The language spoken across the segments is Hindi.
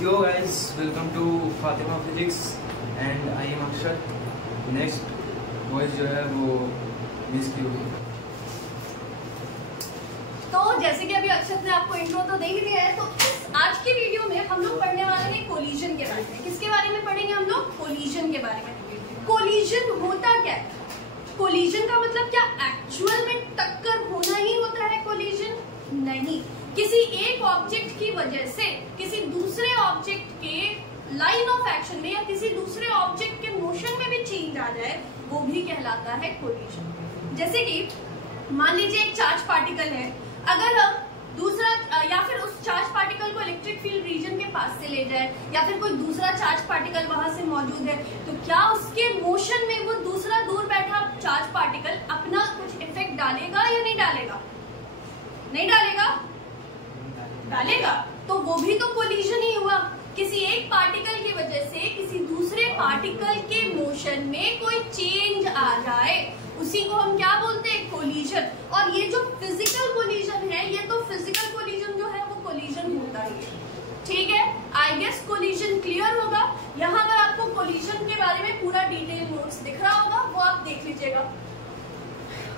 Yo guys, welcome to Fatima Physics and I am Akshat. Next voice जो है वो मिस की होगी। तो जैसे कि अभी अक्षत ने आपको इंट्रो तो दे ही दिया है, तो आज की वीडियो में हम लोग पढ़ने वाले हैं कोलिजन के बारे में। किसके बारे में पढ़ेंगे हम लोग? कोलिजन के बारे में। कोलिजन होता क्या है? कोलिजन का मतलब क्या एक्चुअल में टक्कर होना ही होता है कोलिजन? नहीं, किसी एक ऑब्जेक्ट की वजह से किसी दूसरे ऑब्जेक्ट के लाइन ऑफ एक्शन में या किसी दूसरे ऑब्जेक्ट के मोशन में भी चेंज आ जाए, वो भी कहलाता है कोलिजन। जैसे कि मान लीजिए एक चार्ज पार्टिकल है, अगर हम दूसरा या फिर उस चार्ज पार्टिकल को इलेक्ट्रिक फील्ड रीजन के पास से ले जाए या फिर कोई दूसरा चार्ज पार्टिकल वहां से मौजूद है, तो क्या उसके मोशन में वो दूसरा दूर बैठा चार्ज पार्टिकल अपना कुछ इफेक्ट डालेगा या नहीं डालेगा? नहीं डालेगा? डालेगा। तो वो भी तो कोलिजन ही हुआ। किसी एक पार्टिकल की वजह से किसी दूसरे पार्टिकल के मोशन में कोई चेंज आ जाए, उसी को हम क्या बोलते हैं? कोलिजन। और ये जो फिजिकल कोलिजन है, ये तो फिजिकल कोलिजन जो है वो कोलिजन होता ही है। ठीक है, आई गेस कोलिजन क्लियर होगा। यहाँ पर आपको कोलिजन के बारे में पूरा डिटेल नोट्स दिख रहा होगा, वो आप देख लीजिएगा,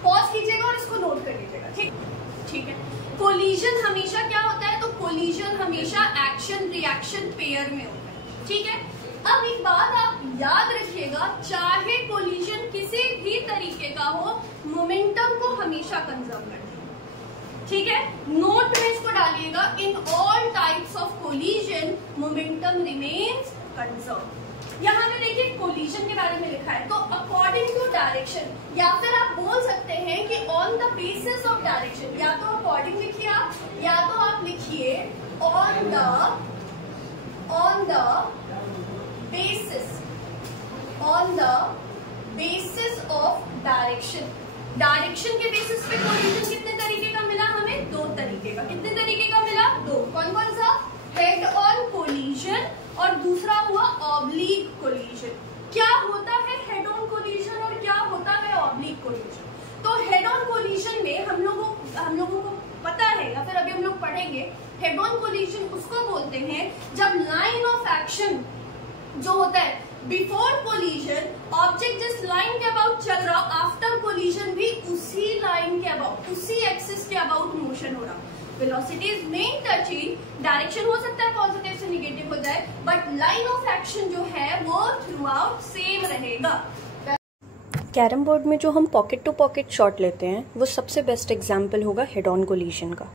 पॉज कीजिएगा और इसको नोट कर लीजिएगा। ठीक है। कोलिजन हमेशा क्या होता है? तो कोलिजन हमेशा एक्शन रिएक्शन पेयर में होता है। ठीक है। अब एक बात आप याद रखिएगा, चाहे कोलिजन किसी भी तरीके का हो, मोमेंटम को हमेशा कंजर्व करना है। ठीक है, नोट में इसको डालिएगा, in all types of collision momentum remains conserve. यहाँ पे देखिए कोलिजन के बारे में लिखा है, तो अकॉर्डिंग टू डायरेक्शन, या फिर आप बोल सकते हैं कि on the basis of direction. या तो अकॉर्डिंग लिखिए आप, या तो आप लिखिए on the basis of direction. Direction के बेसिस पे कोलिजन कितने तरीके का मिला हमें? दो तरीके का। कितने तरीके का मिला? दो। कौन कौन सा? हेड ऑन कोलिजन और दूसरा हुआ ऑब्लिक कोलिजन। क्या होता है हेड ऑन कोलिजन और क्या होता है ऑब्लिक कोलिजन? तो हेड ऑन कोलिजन में हम लोगों को पता है, या फिर अभी हम लोग पढ़ेंगे, हेड ऑन कोलिजन उसको बोलते हैं जब लाइन ऑफ एक्शन जो होता है बिफोर कोलिजन, ऑब्जेक्ट जिस लाइन के अबाउट चल रहा, आफ्टर कोलिजन भी उसी लाइन के अबाउट, उसी एक्सिस के अबाउट मोशन हो रहा। वेलोसिटीज मेन टचिंग, डायरेक्शन हो सकता है पॉजिटिव से निगेटिव हो जाए, बट लाइन ऑफ एक्शन जो है वो थ्रू आउट सेम रहेगा। कैरम बोर्ड में जो हम पॉकेट टू पॉकेट शॉट लेते हैं, वो सबसे बेस्ट एग्जाम्पल होगा हेड ऑन कोलिजन का।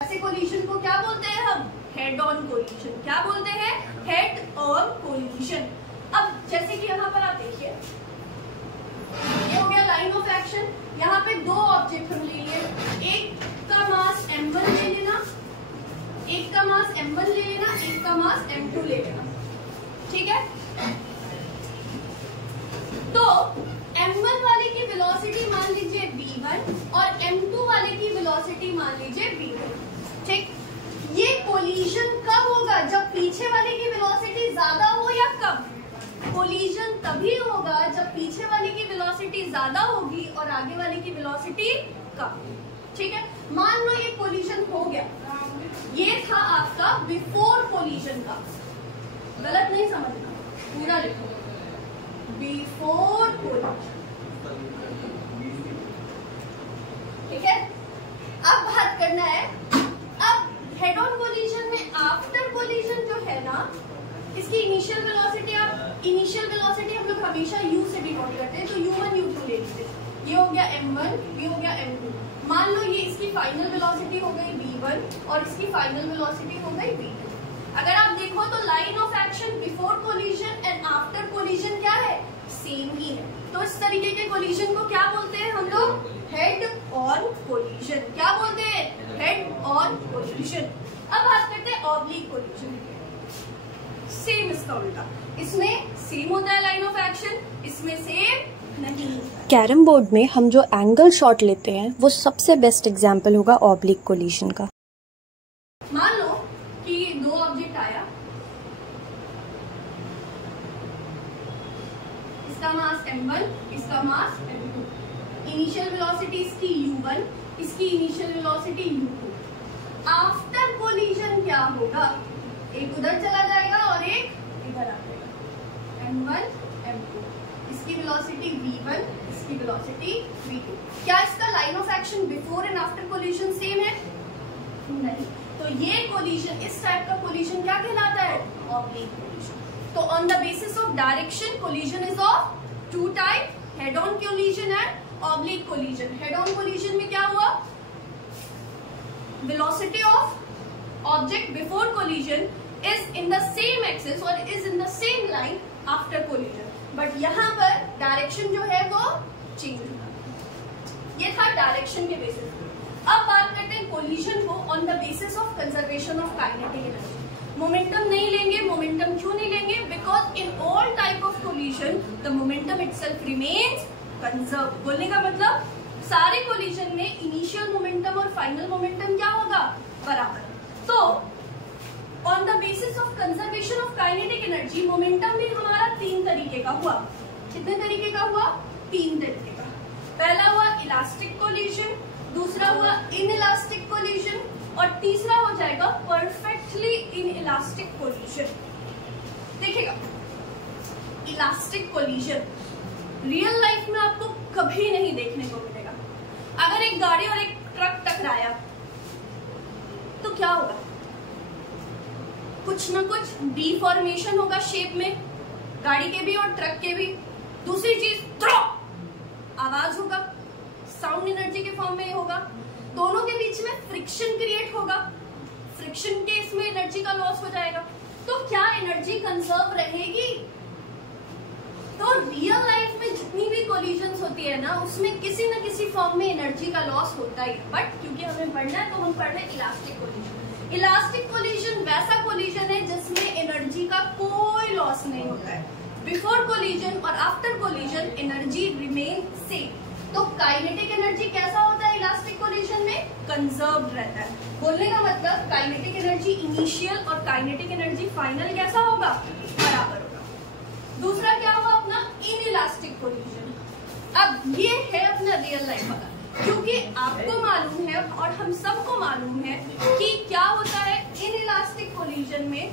ऐसे कोलिजन को क्या बोलते हैं हम? Head on collision. क्या बोलते हैं? Head on collision. अब जैसे कि यहाँ पर आप देखिए, ये हो गया लाइन ऑफ एक्शन। यहाँ पे दो ऑब्जेक्ट हम ले लिए, एक का मास m1 ले लेना, एक का मास m1 ले लेना, एक का मास m2 ले लेना। ठीक है, तो m1 वाले की वेलोसिटी मान लीजिए v1 और m2 वाले की वेलोसिटी मान लीजिए v2। ठीक, ये कोलिजन कब होगा? जब पीछे वाले की वेलोसिटी ज्यादा हो या कम? कोलिजन तभी होगा जब पीछे वाले की वेलोसिटी ज्यादा होगी और आगे वाले की वेलोसिटी कम। ठीक है, मान लो ये कोलिजन हो गया, ये था आपका बिफोर कोलिजन का। गलत नहीं समझना, पूरा लिखो, बिफोर कोलिजन। ठीक है, अब बात करना है, अब हेड ऑन कोलिजन में आफ्टर कोलिजन जो है ना, इसकी इनिशियल वेलोसिटी हम लोग हमेशा u से डिनोट करते हैं, तो u1 u2 ले लीजिए। ये हो गया m1, ये हो गया m2। मान लो ये इसकी फाइनल वेलोसिटी हो गई v1 और इसकी फाइनल वेलोसिटी हो गई v2। अगर आप देखो तो line of action before collision and after collision क्या है? सेम ही है। तो इस तरीके के कोलिजन को क्या बोलते हैं हम लोग? Head on collision. क्या बोलते हैं? Head on collision. अब बात करते हैं ऑब्लिक कोलिजन। सेम इसका उल्टा, इसमें सेम होता है लाइन ऑफ एक्शन, इसमें सेम नहीं। कैरम बोर्ड में हम जो एंगल शॉट लेते हैं, वो सबसे बेस्ट एग्जाम्पल होगा ऑब्लिक कोलिजन का। मान लो कि दो ऑब्जेक्ट आया, इसका मास m1, इसका मास m2। इनिशियल वेलोसिटी इसकी u1, इसकी initial velocity u2। After collision क्या होगा? एक उधर चला जाएगा और एक इधर आ जाएगा, m1 m2। इसकी वेलोसिटी v1, इसकी वेलोसिटी v2। क्या इसका line of action before and after collision same है? नहीं। तो ये कोलिजन, इस टाइप का कोलिजन क्या कहलाता है? Oblique collision. तो on the basis of direction collision is of two type, head on collision and oblique collision. Head on collision में क्या हुआ? Velocity of object before collision is in the same axis और is in the same line after collision, but यहाँ पर डायरेक्शन जो है वो चेंज होगा। ये था डायरेक्शन के बेसिस। अब बात करते हैं कोलिजन को on the basis of conservation of kinetic energy. Momentum नहीं लेंगे। मोमेंटम क्यों नहीं लेंगे? Because in all type of collision the momentum itself remains conserve. बोलने का मतलब सारे कोलिजन में इनिशियल मोमेंटम और फाइनल मोमेंटम क्या होगा? बराबर। तो on the basis of conservation of kinetic energy momentum भी हमारा 3 तरीके का हुआ। कितने तरीके का हुआ? 3 तरीके का। पहला हुआ इलास्टिक कोलिजन, दूसरा हुआ इनइलास्टिक कोलिजन और तीसरा हो जाएगा परफेक्टली इनइलास्टिक कोलिजन। देखिएगा, इलास्टिक कोलिजन रियल लाइफ में आपको कभी नहीं देखने को मिलेगा। अगर एक गाड़ी और एक ट्रक टकराया तो क्या होगा? कुछ ना कुछ डिफॉर्मेशन होगा शेप में, गाड़ी के भी और ट्रक के भी। दूसरी चीज आवाज होगा, साउंड एनर्जी के फॉर्म में होगा। दोनों के बीच में फ्रिक्शन क्रिएट होगा, फ्रिक्शन के इसमें एनर्जी का लॉस हो जाएगा। तो क्या एनर्जी कंजर्व रहेगी? तो रियल लाइफ में जितनी भी कोलिजन्स होती है ना, उसमें किसी न किसी फॉर्म में एनर्जी का लॉस होता ही है। बट क्योंकि हमें पढ़ना है तो हम पढ़ रहे इलास्टिक कोलिजन। इलास्टिक कोलिजन वैसा कोलिजन है जिसमें एनर्जी का कोई लॉस नहीं होता है। बिफोर कोलिजन और after collision energy remain same. तो काइनेटिक एनर्जी कैसा होता है इलास्टिक कोलिजन में? कंजर्व्ड रहता है। बोलने का मतलब काइनेटिक एनर्जी इनिशियल और काइनेटिक एनर्जी फाइनल कैसा होगा? बराबर होगा। दूसरा क्या हुआ अपना? Inelastic collision. अब ये है अपना रियल लाइफ वाला, क्योंकि आपको मालूम है और हम सबको मालूम है कि क्या होता है इनइलास्टिक कोलिजन में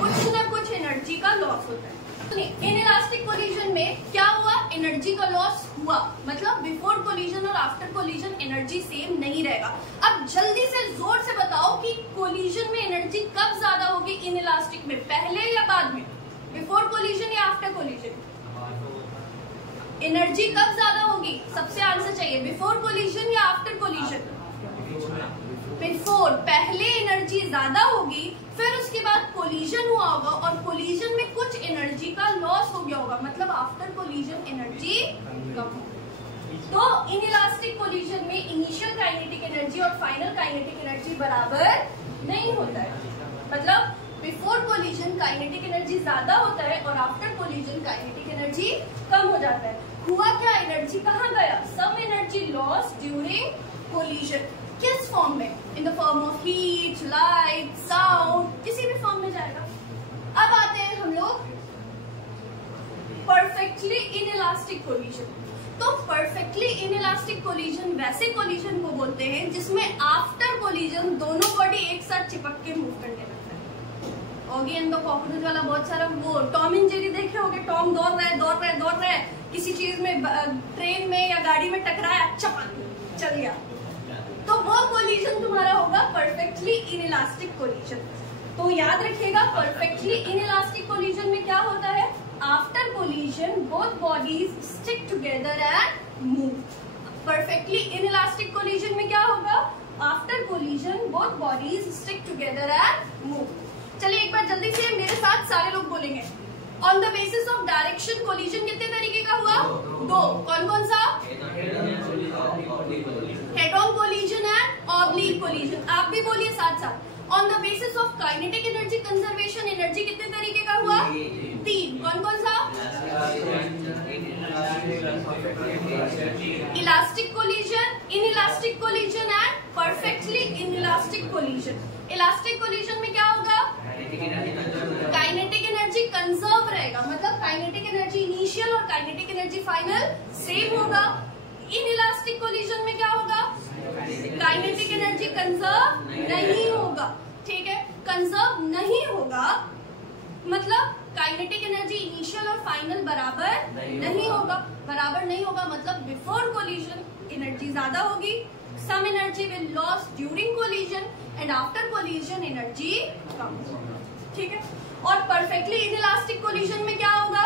कुछ ना कुछ एनर्जी का लॉस होता है। इनइलास्टिक कोलिजन में क्या हुआ? एनर्जी का लॉस हुआ, मतलब बिफोर कोलिजन और आफ्टर कोलिजन एनर्जी सेम नहीं रहेगा। अब जल्दी से जोर से बताओ कि कोलिजन में एनर्जी कब ज्यादा होगी इनइलास्टिक में, पहले या बाद में? बिफोर कोलिजन या आफ्टर कोलिजन? एनर्जी कब ज्यादा होगी? सबसे आंसर चाहिए, बिफोर कोलिजन या आफ्टर कोलिजन? बिफोर। पहले एनर्जी ज्यादा होगी, फिर उसके बाद कोलिजन हुआ होगा और कोलिजन में कुछ एनर्जी का लॉस हो गया होगा, मतलब आफ्टर कोलिजन एनर्जी कम होगी। तो इनइलास्टिक कोलिजन में इनिशियल काइनेटिक एनर्जी और फाइनल काइनेटिक एनर्जी बराबर नहीं होता है। मतलब बिफोर कोलिजन काइनेटिक एनर्जी ज्यादा होता है और आफ्टर कोलिजन काइनेटिक एनर्जी कम हो जाता है। हुआ क्या? एनर्जी कहाँ गया? Some energy loss during collision. किस फॉर्म में? In the form of heat, light, sound, किसी भी फॉर्म में जाएगा। अब आते हैं हम लोग परफेक्टली इनइलास्टिक कोलिजन। तो परफेक्टली इनइलास्टिक कोलिजन वैसे कोलिजन को बोलते हैं जिसमें आफ्टर कोलिजन दोनों बॉडी एक साथ चिपक के मूव करने लगता है। ऑगी एंड द कॉकरोच वाला बहुत सारा वो टॉम एंड जेरी देखे होंगे, टॉम दौड़ रहा है किसी चीज में, ट्रेन में या गाड़ी में टकराया, चपक चल गया। तो वो कोलिजन तुम्हारा होगा परफेक्टली इनइलास्टिक कोलिजन। तो याद रखिएगा परफेक्टली इनइलास्टिक कोलिजन में क्या होता है? After collision both bodies stick together and move. Perfectly inelastic collision में क्या होगा? After collision both bodies stick together and move. चलिए एक बार जल्दी से मेरे साथ सारे लोग बोलेंगे। On the basis of direction collision कितने तरीके का हुआ? 2। कौन कौन सा? Head on collision and oblique collision. आप भी बोलिए साथ साथ। On the basis of kinetic energy conservation energy कितने तरीके का हुआ? 3। कौन कौन सा? Elastic collision, inelastic collision and perfectly inelastic collision. Elastic collision में क्या होगा? काइनेटिक एनर्जी कंजर्व रहेगा, मतलब काइनेटिक एनर्जी इनिशियल और काइनेटिक एनर्जी फाइनल सेम होगा। इनइलास्टिक कोलिजन में क्या होगा? काइनेटिक एनर्जी कंजर्व नहीं होगा। ठीक है, कंजर्व नहीं होगा फाइनल बराबर नहीं होगा। बराबर नहीं होगा मतलब बिफोर कोलिजन एनर्जी ज्यादा होगी, some energy will loss during collision and after collision energy कम होगी। ठीक है, और परफेक्टली इनइलास्टिक कोलिजन में क्या होगा?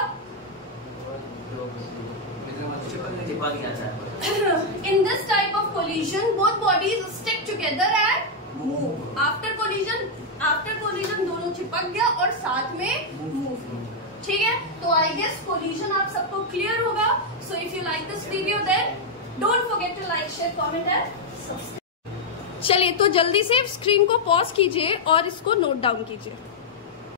In this type of collision, both bodies stick together and move. After collision दोनों चिपक गया और साथ में move। ठीक है, तो I guess collision आप सबको क्लियर होगा। So if you like this video, then don't forget to like, share, comment and subscribe। चलिए तो जल्दी से स्क्रीन को पॉज कीजिए और इसको नोट डाउन कीजिए।